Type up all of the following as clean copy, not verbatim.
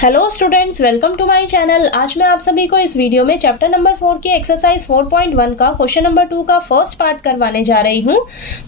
Hello students, welcome to my channel. आज मैं आप सभी को इस वीडियो में चैप्टर नंबर 4 की एक्सरसाइज 4.1 का क्वेश्चन नंबर 2 का फर्स्ट पार्ट करवाने जा रही हूं।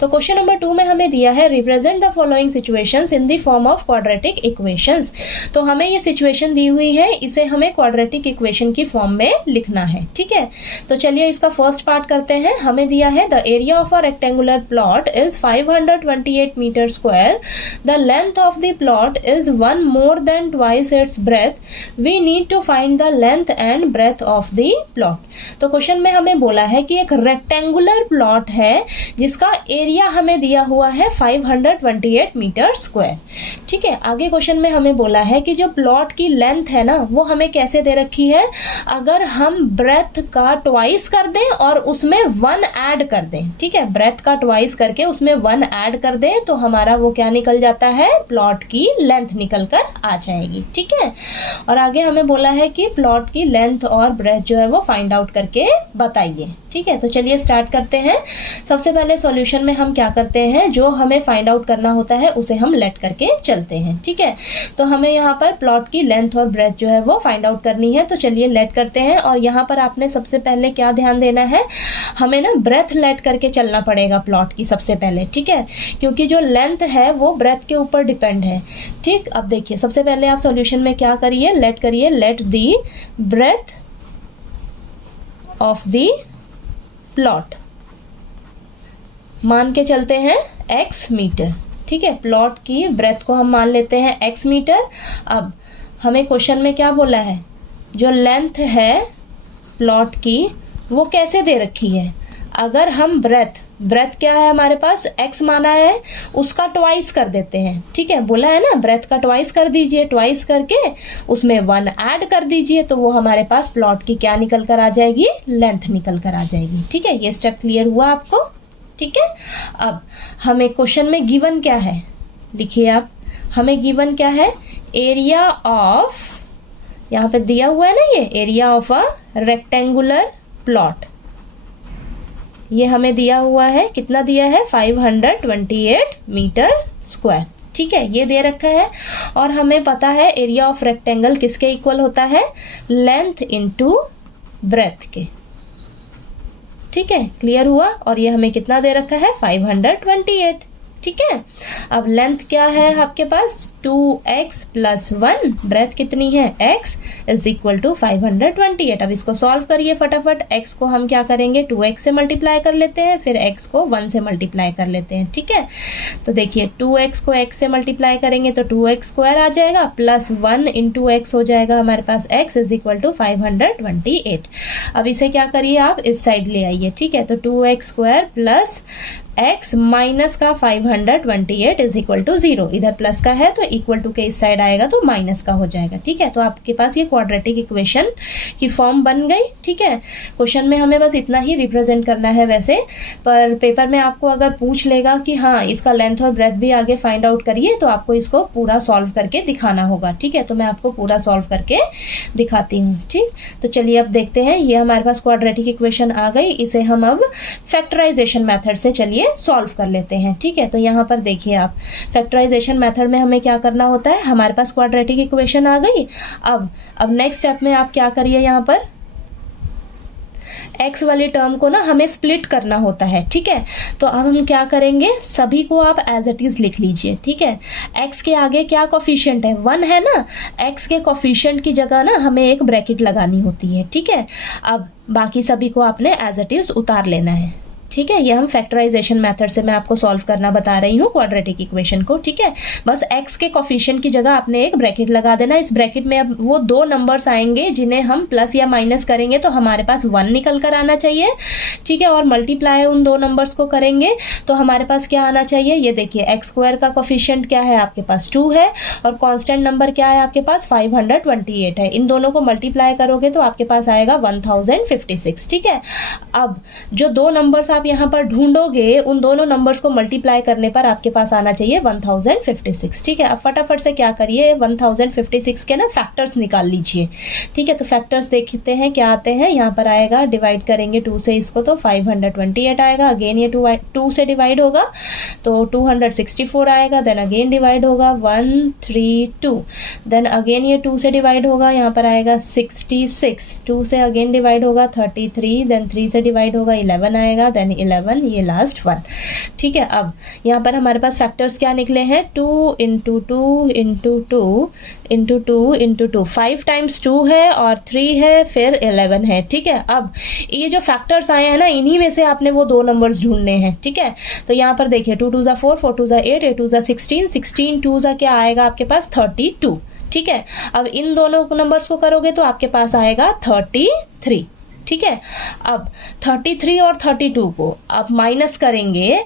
तो क्वेश्चन नंबर 2 में हमें दिया है represent the following situations in the form of quadratic equations. तो हमें ये सिचुएशन दी हुई है, इसे हमें क्वाड्रेटिक इक्वेशन की फॉर्म में लिखना है। ठीक है, तो चलिए इसका फर्स्ट पार्ट करते हैं। हमें दिया है the area of a rectangular plot is 528 metre square, the length of the plot is 1 more than twice its breadth, we need to find the length and breadth of the plot। तो question में हमें बोला है कि एक rectangular plot है जिसका area हमें दिया हुआ है 528 मीटर स्क्वायर। ठीक है, आगे क्वेश्चन में हमें बोला है कि जो प्लॉट की लेंथ है ना वो हमें कैसे दे रखी है। अगर हम ब्रेथ का ट्वाइस कर दें और उसमें 1 ऐड कर दें, ठीक है, ब्रेथ का ट्वाइस करके उसमें 1 ऐड कर दें तो हमारा वो क्या निकल जाता है, प्लॉट की लेंथ निकल कर आ जाएगी। ठीक है, और आगे हमें बोला है कि प्लॉट की लेंथ और ब्रेथ जो है वो फाइंड आउट करके बताइए। ठीक है, तो चलिए स्टार्ट करते हैं। सबसे पहले सॉल्यूशन में हम क्या करते हैं, जो हमें फाइंड आउट करना होता है उसे हम लेट करके चलते हैं। ठीक है, तो हमें यहाँ पर प्लॉट की लेंथ और ब्रेथ जो है वो फाइंड आउट करनी है, तो चलिए लेट करते हैं। और यहाँ पर आपने सबसे पहले क्या ध्यान देना है, हमें ना ब्रेथ लेट करके चलना पड़ेगा प्लॉट की सबसे पहले। ठीक है, क्योंकि जो लेंथ है वो ब्रेथ के ऊपर डिपेंड है। ठीक, अब देखिए सबसे पहले आप सॉल्यूशन में क्या करिए, लेट करिए, let the breadth of the plot, मान के चलते हैं x मीटर। ठीक है, प्लॉट की ब्रेथ को हम मान लेते हैं x मीटर। अब हमें क्वेश्चन में क्या बोला है, जो लेंथ है प्लॉट की वो कैसे दे रखी है। अगर हम ब्रेथ क्या है हमारे पास, x माना है, उसका ट्वाइस कर देते हैं। ठीक है, बोला है ना ब्रेथ का ट्वाइस कर दीजिए, ट्वाइस करके उसमें 1 ऐड कर दीजिए तो वो हमारे पास प्लॉट की क्या निकल कर आ जाएगी, लेंथ निकल कर आ जाएगी। ठीक है, ये स्टेप क्लियर हुआ आपको। ठीक है, अब हमें क्वेश्चन में गिवन क्या है, लिखिए आप, हमें गिवन क्या है, एरिया ऑफ, यहाँ पे दिया हुआ है ना ये area of a rectangular plot, ये हमें दिया हुआ है, कितना दिया है, 528 मीटर स्क्वायर। ठीक है, ये दे रखा है और हमें पता है एरिया ऑफ रेक्टेंगल किसके इक्वल होता है, लेंथ इनटू ब्रेथ के। ठीक है, क्लियर हुआ। और ये हमें कितना दे रखा है, 528। ठीक है, अब लेंथ क्या है आपके पास, 2x + 1, ब्रेथ कितनी है, x इज इक्वल टू 528। अब इसको सॉल्व करिए फटाफट। x को हम क्या करेंगे, 2x से मल्टीप्लाई कर लेते हैं, फिर x को 1 से मल्टीप्लाई कर लेते हैं। ठीक है, तो देखिए 2x को x से मल्टीप्लाई करेंगे तो 2x² आ जाएगा, प्लस 1 × x हो जाएगा हमारे पास, x इज इक्वल टू 528। अब इसे क्या करिए आप, इस साइड ले आइए। ठीक है, तो 2x² प्लस x माइनस का 528 इज इक्वल टू 0, इधर प्लस का है तो इक्वल टू के इस साइड आएगा तो माइनस का हो जाएगा। ठीक है, तो आपके पास ये क्वाड्रेटिक इक्वेशन की फॉर्म बन गई। ठीक है, क्वेश्चन में हमें बस इतना ही रिप्रेजेंट करना है वैसे, पर पेपर में आपको अगर पूछ लेगा कि हाँ इसका लेंथ और ब्रेथ भी आगे फाइंड आउट करिए, तो आपको इसको पूरा सॉल्व करके दिखाना होगा। ठीक है, तो मैं आपको पूरा सॉल्व करके दिखाती हूँ। ठीक, तो चलिए अब देखते हैं, ये हमारे पास क्वाड्रेटिक इक्वेशन आ गई, इसे हम अब फैक्टराइजेशन मेथड से चलिए सॉल्व कर लेते हैं। ठीक है, तो यहाँ पर देखिए आप, फैक्टराइजेशन मेथड में हमें क्या करना होता है, हमारे पास क्वाड्रेटिक इक्वेशन आ गई। अब नेक्स्ट स्टेप में आप क्या करिए, यहाँ पर x वाले टर्म को ना हमें स्प्लिट करना होता है। ठीक है, तो अब हम क्या करेंगे, सभी को आप एज इट इज लिख लीजिए। ठीक है, x के आगे क्या कोफिशिएंट है, 1 है ना, x के कोफिशिएंट की जगह ना हमें एक ब्रैकेट लगानी होती है। ठीक है, अब बाकी सभी को आपने एज इट इज उतार लेना है। ठीक है, ये हम फैक्टराइजेशन मेथड से मैं आपको सॉल्व करना बता रही हूँ क्वाड्रेटिक इक्वेशन को। ठीक है, बस x के कोफिशिएंट की जगह आपने एक ब्रैकेट लगा देना। इस ब्रैकेट में अब वो 2 नंबर्स आएंगे जिन्हें हम प्लस या माइनस करेंगे तो हमारे पास 1 निकल कर आना चाहिए। ठीक है, और मल्टीप्लाई उन 2 नंबर्स को करेंगे तो हमारे पास क्या आना चाहिए, ये देखिए x² का कोफिशिएंट क्या है आपके पास, 2 है, और कांस्टेंट नंबर क्या है आपके पास, 528 है। इन दोनों को मल्टीप्लाई करोगे तो आपके पास आएगा 1056। ठीक है, अब जो 2 नंबर्स आप यहाँ पर ढूंढोगे उन दोनों नंबर्स को मल्टीप्लाई करने पर आपके पास आना चाहिए 1056, ठीक है। अब फटाफट से क्या करिए, 1056 के ना फैक्टर्स निकाल लीजिए, ठीक है। तो फैक्टर्स देखते हैं क्या आते हैं। यहाँ पर आएगा, डिवाइड करेंगे 2 से इसको तो 528 आएगा। अगेन ये 2 से डिवाइड होगा तो 264 आएगा। देन अगेन डिवाइड होगा 132, देन अगेन ये 2 से डिवाइड होगा, यहाँ पर आएगा 66, 2 से अगेन डिवाइड होगा 33, देन 3 से डिवाइड होगा 11 आएगा, देन 11, ये लास्ट 1, ठीक है। अब यहाँ पर हमारे पास फैक्टर्स क्या निकले हैं, 2 into 2 into 2 into 2 into 2, 5 times 2 है और 3 है, फिर 11 है, ठीक है। अब ये जो फैक्टर्स आए हैं ना, इन्हीं में से आपने वो दो नंबर्स ढूंढने हैं, ठीक है। तो यहाँ पर देखिए 2 2 4, 4 2 8, 8 2 16, 16 2 क्या आएगा आपके पास 32, ठीक है। अब इन दोनों नंबर्स को करोगे तो आपके पास आएगा 33, ठीक है। अब 33 और 32 को आप माइनस करेंगे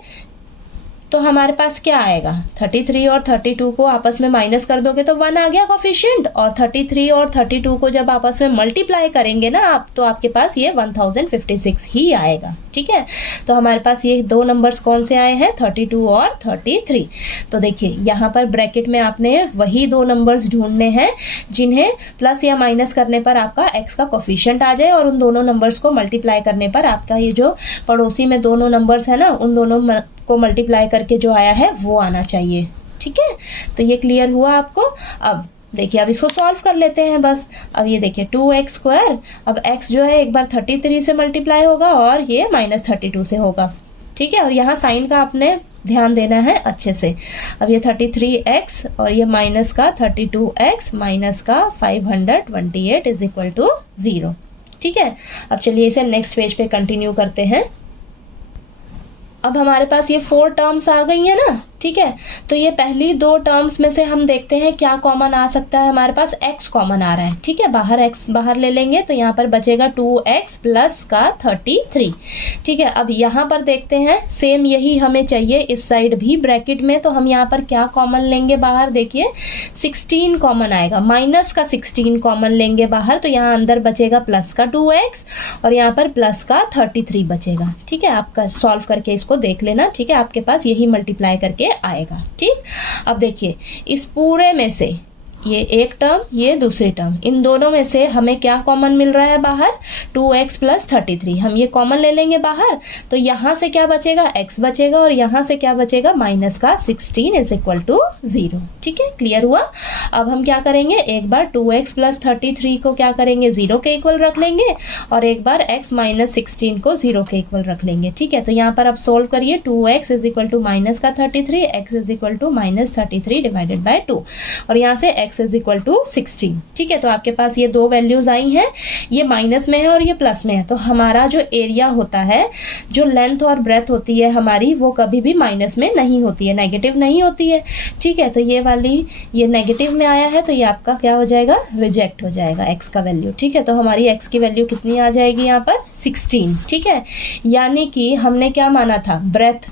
तो हमारे पास क्या आएगा, 33 और 32 को आपस में माइनस कर दोगे तो 1 आ गया कोफिशिएंट, और 33 और 32 को जब आपस में मल्टीप्लाई करेंगे ना आप, तो आपके पास ये 1056 ही आएगा, ठीक है। तो हमारे पास ये दो नंबर्स कौन से आए हैं, 32 और 33। तो देखिए यहाँ पर ब्रैकेट में आपने वही दो नंबर्स ढूंढने हैं जिन्हें प्लस या माइनस करने पर आपका x का कोफिशिएंट आ जाए, और उन दोनों नंबर्स को मल्टीप्लाई करने पर आपका ये जो पड़ोसी में दोनों नंबर्स है ना, उन दोनों को मल्टीप्लाई करके जो आया है वो आना चाहिए, ठीक है। तो ये क्लियर हुआ आपको। अब देखिए अब इसको सॉल्व कर लेते हैं बस। अब ये देखिए 2x², अब x जो है एक बार 33 से मल्टीप्लाई होगा और ये -32 से होगा, ठीक है। और यहाँ साइन का आपने ध्यान देना है अच्छे से। अब ये 33x और ये माइनस का 32x माइनस का 528 इज इक्वल टू 0, ठीक है। अब चलिए इसे नेक्स्ट पेज पे कंटिन्यू करते हैं। अब हमारे पास ये 4 टर्म्स आ गई है ना, ठीक है। तो ये पहली दो टर्म्स में से हम देखते हैं क्या कॉमन आ सकता है। हमारे पास x कॉमन आ रहा है, ठीक है। बाहर x बाहर ले लेंगे तो यहाँ पर बचेगा 2x प्लस का 33, ठीक है। अब यहाँ पर देखते हैं सेम यही हमें चाहिए इस साइड भी ब्रैकेट में, तो हम यहाँ पर क्या कॉमन लेंगे बाहर, देखिए 16 कॉमन आएगा, माइनस का 16 कॉमन लेंगे बाहर, तो यहाँ अंदर बचेगा प्लस का 2x और यहाँ पर प्लस का 33 बचेगा, ठीक है। आप सॉल्व करके इसको देख लेना, ठीक है। आपके पास यही मल्टीप्लाई करके आएगा, ठीक। अब देखिए इस पूरे में से ये एक टर्म, ये दूसरी टर्म, इन दोनों में से हमें क्या कॉमन मिल रहा है बाहर, 2x प्लस 33, हम ये कॉमन ले लेंगे बाहर, तो यहाँ से क्या बचेगा, x बचेगा, और यहाँ से क्या बचेगा, माइनस का 16 इज इक्वल टू 0, ठीक है। क्लियर हुआ। अब हम क्या करेंगे, एक बार 2x प्लस 33 को क्या करेंगे, 0 के इक्वल रख लेंगे, और एक बार x माइनस 16 को 0 के इक्वल रख लेंगे, ठीक है। तो यहाँ पर आप सोल्व करिए, 2x is equal to minus का 33, x is equal to minus 33 divided by 2, और यहाँ से x इज इक्वल टू 16, ठीक है। तो आपके पास ये दो वैल्यूज आई हैं, ये माइनस में है और ये प्लस में है। तो हमारा जो एरिया होता है, जो लेंथ और ब्रेथ होती है हमारी, वो कभी भी माइनस में नहीं होती है, नेगेटिव नहीं होती है, ठीक है। तो ये वाली ये नेगेटिव में आया है तो ये आपका क्या हो जाएगा, रिजेक्ट हो जाएगा x का वैल्यू, ठीक है। तो हमारी x की वैल्यू कितनी आ जाएगी यहाँ पर, 16, ठीक है। यानी कि हमने क्या माना था, ब्रेथ,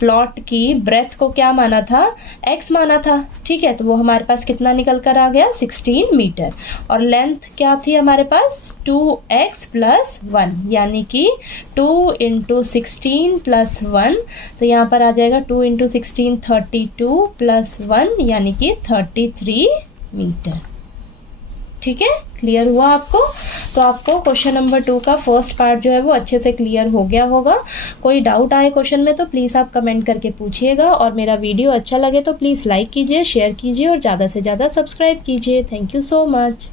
प्लॉट की ब्रेथ को क्या माना था, x माना था, ठीक है। तो वो हमारे पास कितना निकल कर आ गया, 16 मीटर, और लेंथ क्या थी हमारे पास, 2x प्लस 1, यानी कि 2 इंटू 16 प्लस 1, तो यहाँ पर आ जाएगा 2 इंटू 16 32 प्लस 1 यानी कि 33 मीटर, ठीक है। क्लियर हुआ आपको। तो आपको क्वेश्चन नंबर 2 का फर्स्ट पार्ट जो है वो अच्छे से क्लियर हो गया होगा। कोई डाउट आए क्वेश्चन में तो प्लीज़ आप कमेंट करके पूछिएगा, और मेरा वीडियो अच्छा लगे तो प्लीज़ लाइक कीजिए, शेयर कीजिए और ज़्यादा से ज़्यादा सब्सक्राइब कीजिए। Thank you so much.